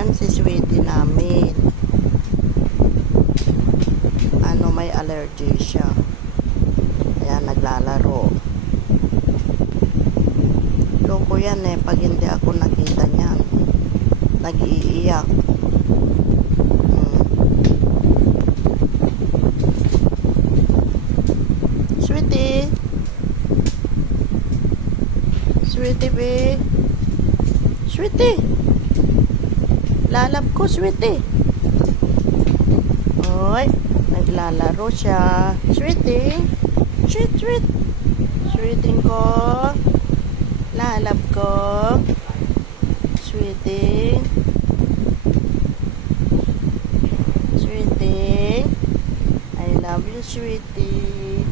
Ayan si sweetie namin. May allergy siya. Ayan, naglalaro. Loko yan pag hindi ako nakita niyan. Nag-iiyak. Sweetie. Sweetie, be. Sweetie. Lalab ko, sweetie. Oy, naglalaro siya. Sweetie. Sweet, sweet. Sweetie ko. Lalab ko. Sweetie. Sweetie. I love you, sweetie.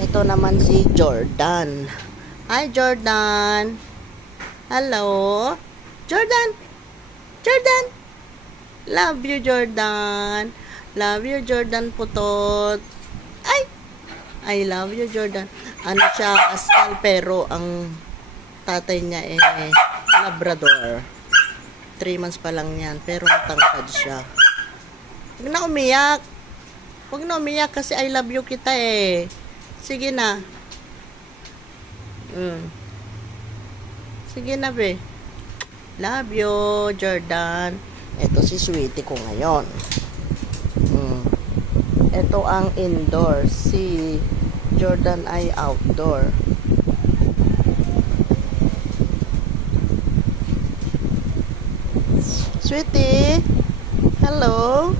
Ito naman si Jordan. Hi, Jordan. Hello. Jordan. Jordan. Love you, Jordan. Love you, Jordan Putot. Ay! I love you, Jordan. Ano siya, askal, pero ang tatay niya Labrador. 3 months pa lang yan, pero matangkad siya. Huwag na umiyak. Huwag na umiyak kasi I love you kita Sige na. Sige na, be. Love you, Jordan. Ito si sweetie ko ngayon. Ito ang indoor. Si Jordan ay outdoor. Sweetie. Hello.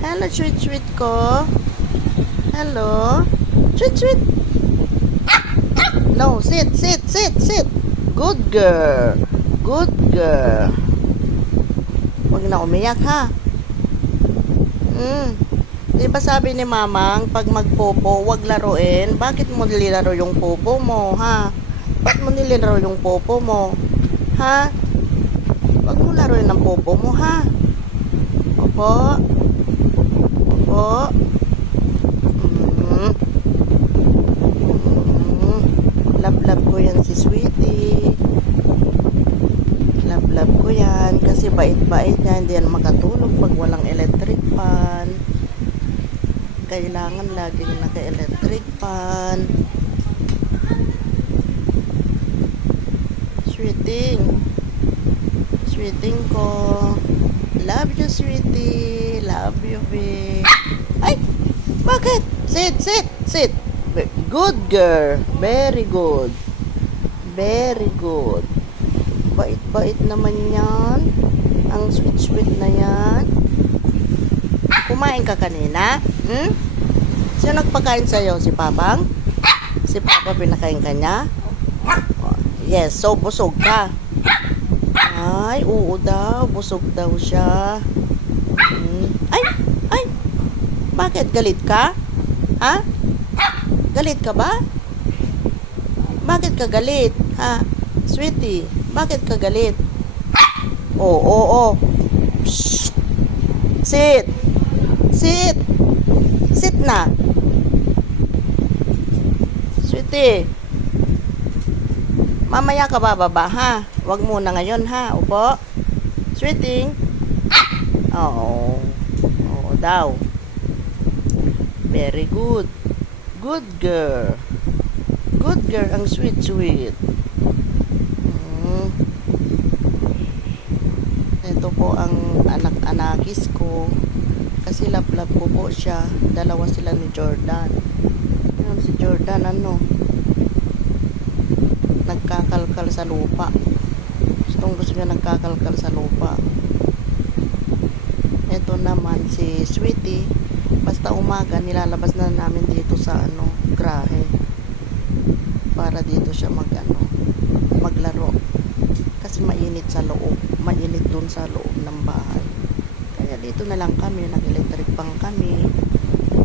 Hello, sweet, sweet ko. Hello. Sweet, sweet. No, sit, sit, sit, sit. Good girl. Good girl. Huwag na umiyak, ha? Di ba sabi ni mamang, pag magpopo, huwag laruin? Bakit mo nililaro yung popo mo, ha? Bakit mo nililaro yung popo mo? Ha? Huwag mo laruin ang popo mo, ha? Opo? Opo? Love ko yan si sweetie. Love ko yan kasi bait-bait niya, hindi yan makatulog pag walang electric fan. Kailangan laging naka-electric fan. Sweeting ko. Love you, sweetie. Love you, babe. Ay! Bakit? Sit. Good girl. Very good. Very good. Bait-bait naman yan. Ang sweet-sweet na yan. Kumain ka kanina? Sino nagpakain sa'yo? Si Papang? Si Papa pinakain ka niya? Yes, so busog ka. Ay, oo daw. Busog daw siya. Ay! Bakit? Galit ka? Ha? Galit ka ba? Bakit ka galit? Ha? Sweetie, bakit ka galit? Oo. Shh. Sit. Sit na. Sweetie. Mamaya ka bababa, ha? Wag muna ngayon, ha? Upo. Sweetie. Oo daw. Very good. Good girl. Good girl ang sweet. Ito po ang anak-anakis ko. Kasi love ko po siya. Dalawa sila ni Jordan. Si Jordan nagkakalkal sa lupa. Gusto niya nagkakalkal sa lupa. Ito naman si sweetie. Basta umaga nilalabas na namin dito sa grahe. Para dito siya maglaro. Kasi mainit sa loob. Mainit dun sa loob ng bahay. Kaya dito na lang kami. Nag-electric pang kami.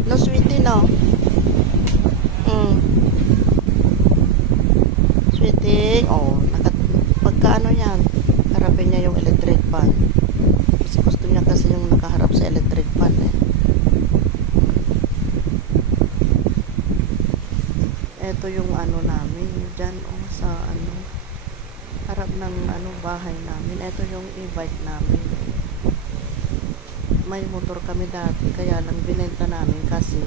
No, sweetie, no? Sweetie, pagka yan, harapin niya yung electric fan. Kasi gusto niya kasi yung nakaharap sa electric fan Ito yung namin dyan sa harap harap ng bahay namin. Ito yung e-bike namin. May motor kami dati, kaya lang binenta namin kasi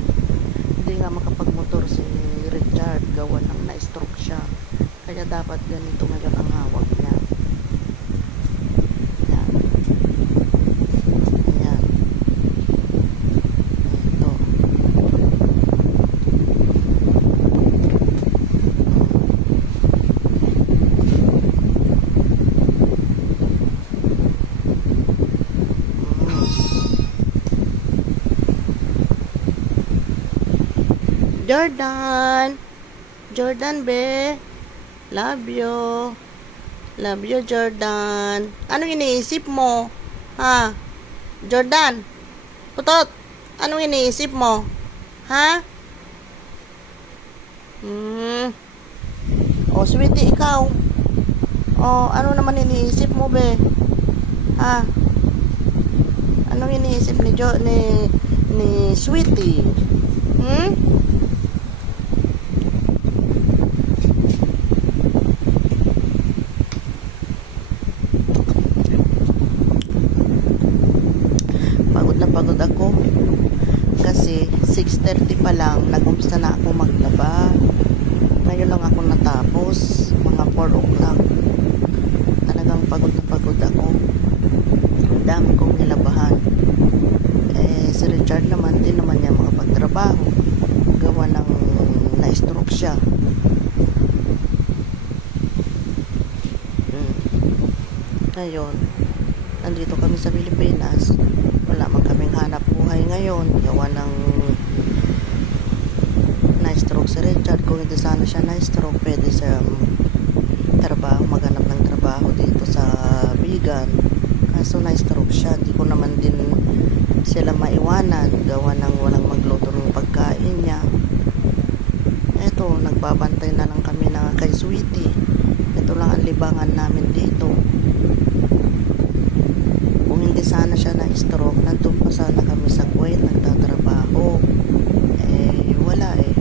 hindi nga makapagmotor si Richard, gawa ng na-stroke siya. Kaya dapat ganito ngayon ang hawak niya. Yan. Yan. Ito. Jordan! Jordan, be! Love you! Love you, Jordan! Anong iniisip mo? Ha? Jordan! Putot! Anong iniisip mo? Ha? O, sweetie, ikaw. O, ano naman iniisip mo, be? Ha? Anong iniisip ni sweetie? Pagod ako kasi 6:30 pa lang nag-umpisa na ako maglaba. Ngayon lang ako natapos, mga 4 o'clock. Talagang pagod ako. Ang dami kong nilabahan. Si Richard naman din naman niya makapagtrabaho, gawa ng na-stroke siya. Ngayon nandito kami sa Pilipinas, wala man kaming hanap buhay ngayon, gawa ng na-stroke si Richard. Kung hindi sana siya na-stroke, pwede siya maghanap ng trabaho dito sa Bigan. Kaso na-stroke siya, hindi ko naman din sila maiwanan, gawa ng walang magluto ng pagkain niya. Eto, nagbabantay na lang kami na kay Sweetie. Ito lang ang libangan namin dito. Kung hindi sana siya na-stroke, nandun pa sana kami sa Kuwait nagtatrabaho. Wala eh.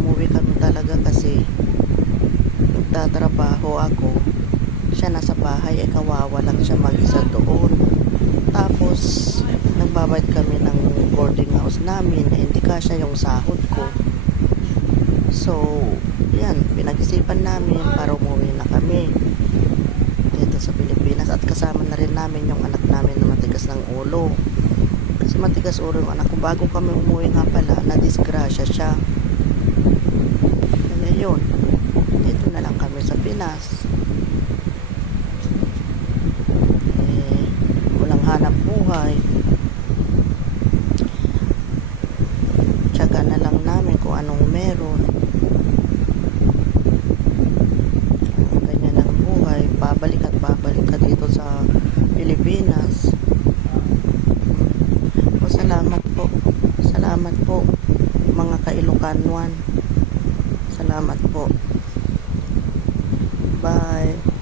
Umuwi kami talaga kasi nagtatrabaho ako. Siya nasa bahay, kawawa lang siya mag-isa doon. Tapos, nagbabayad kami ng boarding house namin na hindi kasya yung sahod ko. So, yan, pinag-isipan namin para umuwi na kami dito sa Pilipinas, at kasama na rin namin yung anak namin na matigas ng ulo. Kasi matigas ulo yung anak ko. Bago kami umuwi nga pala, na-disgrasya siya. Kaya yun, dito na lang kami sa Pinas. Walang hanap buhay. Tiyaga na lang namin kung anong meron. Ganyan ang buhay. Babalik ka dito sa Pilipinas. Salamat po mga ka-Ilocanuan. Salamat po. Bye.